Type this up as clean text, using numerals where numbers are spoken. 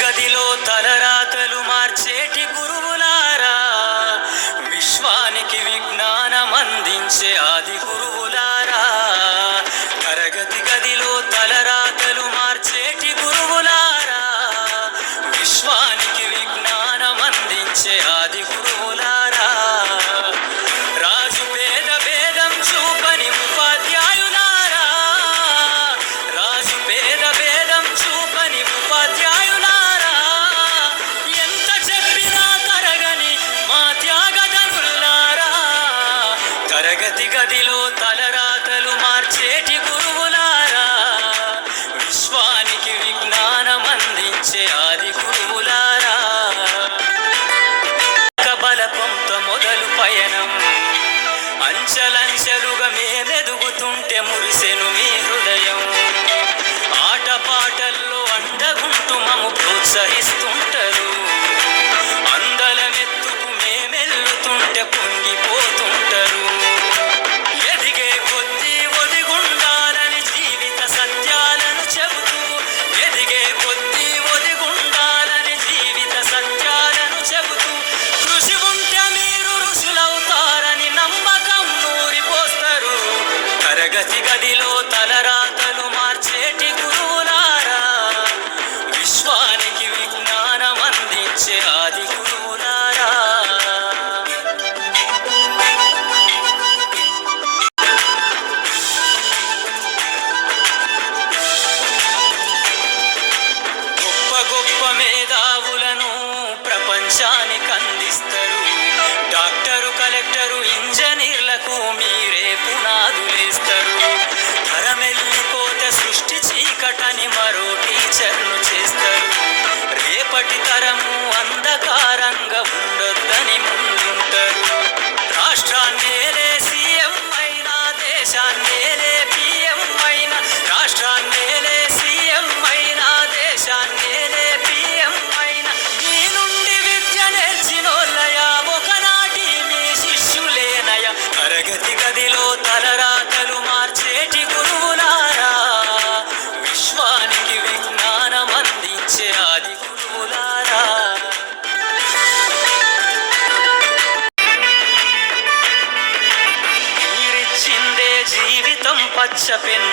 గదిలో తలరాతలు మార్చేటి గురువులారా, విశ్వానికి విజ్ఞానం అందించే ఆది గురువులారా. తరగతి గదిలో తలరాతలు మార్చేటి గురువులారా, విశ్వానికి విజ్ఞానం అందించే ఆది గురువులారా. రాజు పేద భేదం చూపని ఉపాధ్యాయులారా, రాజు పేద భేదం చూపని ఉపాధ్యాయులారా. ఎంత చెప్పినా తరగని మా త్యాగధనులారా, తరగతి గదిలో తలరాతలు మార్చేటి గురువులారా, విశ్వానికి విజ్ఞానం అందించే ఆది గురువులారా. బలపంతో మొదలు పయనం, అంచెలంచెలుగా మేమెదుగుతుంటే మురిసెను మీ హృదయం. ఆటపాటల్లో అండగుంటూ మము ప్రోత్సహిస్తుంటారు, అందలమెత్తుకు మేమెల్లుతుంటే పొంగిపోతుంటారు. ఎదిగే కొద్దీ ఒదిగుండాలని జీవిత సత్యాలను చెబుతూ, ఎదిగే కొద్దీ ఒదిగుండాలని జీవిత సత్యాలను చెబుతూ, కృషి ఉంటే మీరు ఋషులవుతారని నమ్మకం నూరిపోస్తారు. తరగతి గదిలో తలరాతలు మార్చేటి గురువులారా, విశ్వానికి విజ్ఞానం అందించే ఆది గురువులారా. గొప్ప గొప్ప మేధావులను ప్రపంచానికి అందిస్తారు. డాక్టరు, కలెక్టరు, ఇంజనీర్లకు మీరే పునాదులేస్తారు. తరమెల్లిపోతే సృష్టి చీకటని మరో టీచర్ను చేస్తారు. రేపటి తరము అంధకారంగా ఉండొద్దని ముందుంటారు. రాష్ట్రాన్నేలే సీఎం అయినా, దేశాన్నేలే పిఎం అయినా, రాష్ట్రాన్నేలే సీఎం అయినా, దేశాన్నేలే పిఎం అయినా, మీ నుండి విద్య నేర్చినోళ్ళయా, ఒకనాటి మీ శిష్యులేనయ. తరగతి గదిలో తలరాతలు మార్చేటి గురువులారా, విశ్వానికి విజ్ఞానం అందించే ఆది గురువులారా. మీరిచ్చిందే జీవితం పచ్చ పెన్ను